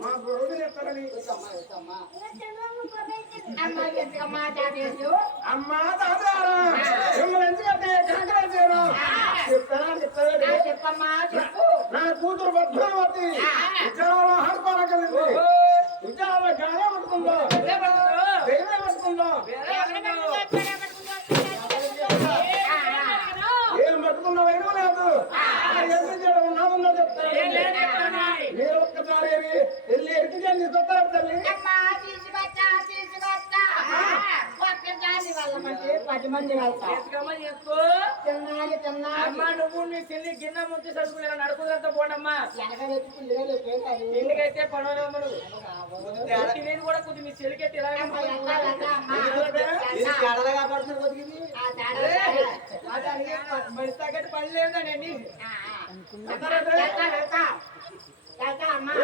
మా గురువు చెప్తారని అమ్మా తాతారా చెప్పమ్మా చెప్పు. నా కూతురు పద్మావతి విజయాల హర్పరకలింది విజయాల గానే పడుతుందో దైవే పడుతుందో ఏం పట్టుకున్నావు ఏమో లేదు ఎందుకు చేయడం ఉన్నామన్నా చెప్తాను మీరు ఒక్కసారి వెళ్ళి ఎడికి చేయండి చెప్తారు తల్లి 10 మంది అమ్మా నువ్వు నీ చెల్లి గిన్నె ముంచి చదువుకునే నడుపుదంతా పోండమ్మా ఎందుకైతే పడవమ్మను నేను కూడా కొద్ది మీ చెల్లికెట్టి మడిస్తాగట్టి పని లేదండి అమ్మా